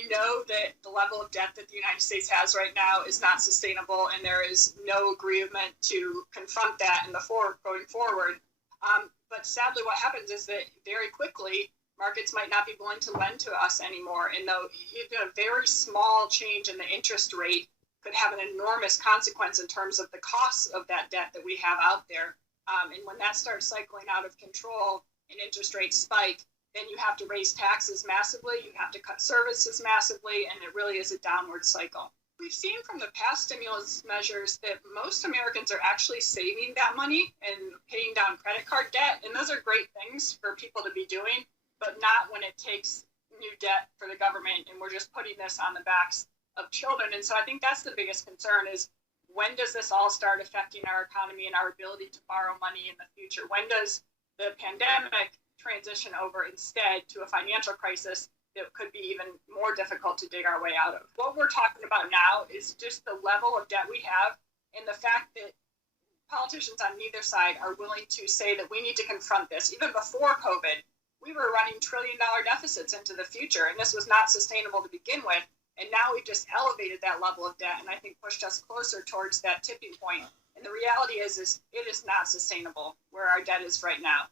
We know that the level of debt that the United States has right now is not sustainable, and there is no agreement to confront that in the going forward. But sadly, what happens is that very quickly, markets might not be willing to lend to us anymore. And though even a very small change in the interest rate could have an enormous consequence in terms of the costs of that debt that we have out there. And when that starts cycling out of control and interest rates spike, then you have to raise taxes massively, you have to cut services massively, and it really is a downward cycle. We've seen from the past stimulus measures that most Americans are actually saving that money and paying down credit card debt. And those are great things for people to be doing, but not when it takes new debt for the government and we're just putting this on the backs of children. And so I think that's the biggest concern is, when does this all start affecting our economy and our ability to borrow money in the future? When does the pandemic transition over instead to a financial crisis that could be even more difficult to dig our way out of? What we're talking about now is just the level of debt we have and the fact that politicians on neither side are willing to say that we need to confront this. Even before COVID, we were running trillion-dollar deficits into the future, and this was not sustainable to begin with. And now we've just elevated that level of debt and I think pushed us closer towards that tipping point. And the reality is it is not sustainable where our debt is right now.